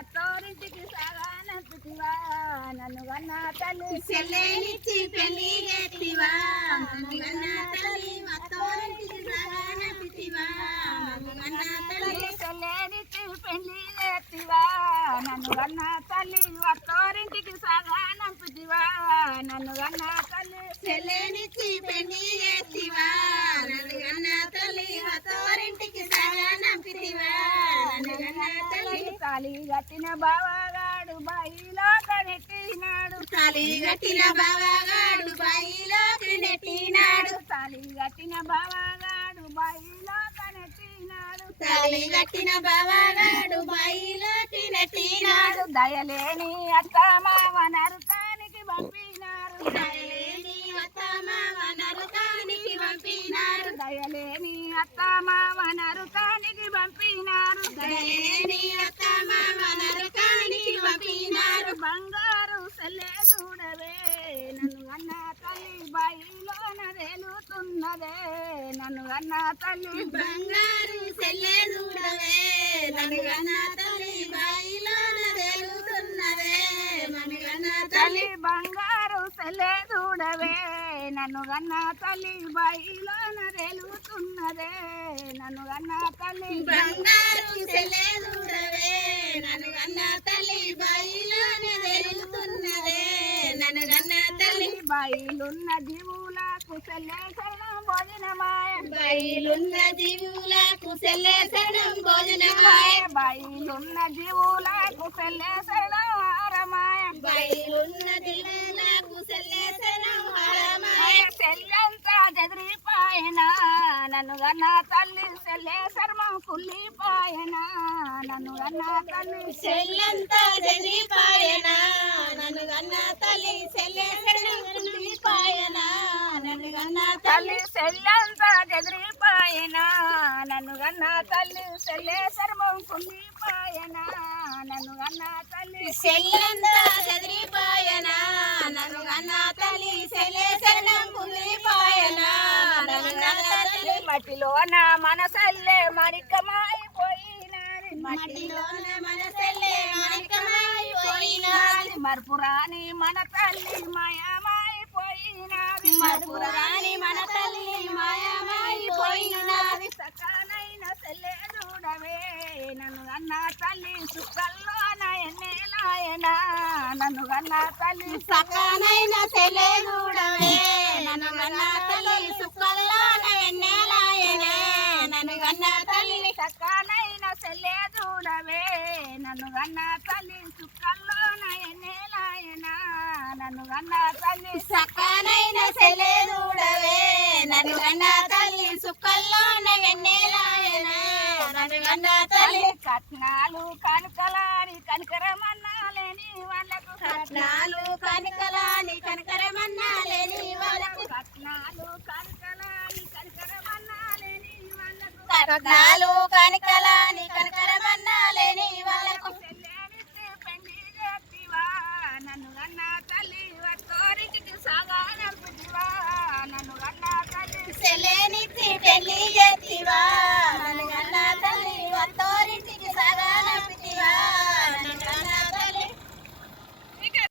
అత్తోరింటికి సాగానంపితివా నన్ను కన్న తల్లి చెల్లెనిచ్చి పెళ్లి చేతివా నన్ను కన్న తల్లి అత్తోరింటికి సాగానంపితివా నన్ను కన్న తల్లి చెల్లెనిచ్చి పెళ్లి చేతివా నన్ను కన్న తల్లి అత్తోరింటికి సాగానంపితివా నన్ను కన్న తల్లి చెల్లెనిచ్చి పెళ్లి చేతివా నన్ను కన్న తల్లి అత్తోరింటికి సాగానంపితివా నన్ను కన్న తల్లి తాళి కట్టిన బావగాడు బాయిలో కనెట్టినాడు తాళి కట్టిన బావగాడు బాయిలోకి నెట్టినాడు తాళి కట్టిన బావగాడు బాయిలో కనెట్టినాడు తాళి కట్టిన బావగాడు బాయిలోకి నెట్టినాడు దయలేని అత్త మామ నరకానికి పంపినారు దయలేని అత్త మామ నరకానికి పంపినారు దయలేని అత్త మామ నరకానికి పంపినారు దయలేని అత్త మామ నరకానికి పంపినారు బంగారు సెల్లే చూడవే నన్ను అన్న తల్లి బాయిలోన రేలుతున్నదే నన్ను అన్న తల్లి బంగారు సెల్లె చూడవే నన్ను కన్న తల్లి బాయిలోన తేలుతున్నదే నన్ను కన్న తల్లి తల్లి బంగారు సెల్లే చూడవే నన్ను అన్న తల్లి బాయిలోన రేలుతున్నదే నన్ను అన్న తల్లి బంగారు సెల్లె చూడవే నన్ను కన్న తల్లి బాయిలోన తేలుతున్నదే నన్ను కన్న తల్లి బాయిలున్న జీవులకు సెల్లే శరణం భోజనమాయ బయలున్న జీవులకు సెల్లె శరణం భోజనమాయ బాయిలున్న జీవులకు సెల్లే శరణం హారమాయ బయలున్న జీవులకు సెల్లె శరణం హారమాయ సెల్లంతా జదిరిపాయన నన్ను గన్న తల్లి సెల్లే శర్మం కుల్లిపాయన నన్ను గన్న తల్లి సెల్లంతా జదిరిపాయనా నన్ను కన్న తల్లి సెల్లె శరణం కుల్లిపాయనా నన్ను కన్న తల్లి తల్లి సెల్లంతా జదిరిపాయన నన్ను గన్న తల్లి సెల్లే శర్మం కుల్లిపాయన నన్ను గన్న తల్లి సెల్లంతా జదిరిపాయనా నన్ను కన్న తల్లి సెల్లె శరణం కుల్లిపాయనా నన్ను కన్న తల్లి మట్టిలోన మనసల్లే మరికమైపోయినది మట్టిలోన మన సెల్లె మాణికమైపోయినాది మర్పురాని మన తల్లి మాయమైపోయినది మరపురాని మన తల్లి మాయమైపోయినాది సకానైన సెల్లే చూడవే నన్ను అన్న తల్లి సుక్కల్లోన ఎన్నేలాయన నన్ను అన్న తల్లి సకానైన సెల్లె చూడవే నన్ను కన్న తల్లి సుక్కల్లోన ఎన్నెలాయనే నన్ను కన్న తల్లి సకానైన సెల్లే చూడవే నన్ను అన్న తల్లి సుక్కల్లోన ఎన్నేలాయన నన్ను అన్న తల్లి సకానైన సెల్లె చూడవే నన్ను కన్న తల్లి సుక్కల్లోన ఎన్నెలాయనే నన్ను కన్న తల్లి కట్నాలు కనుకలాని కనకరమన్నాలేని వాళ్ళకు కట్నాలు కనకలాని కనకరమన్నాలేని వాళ్ళకు కట్నాలు కనుకలాని కనకరమన్నాలేని వాళ్ళకు కట్నాలు కనకలాని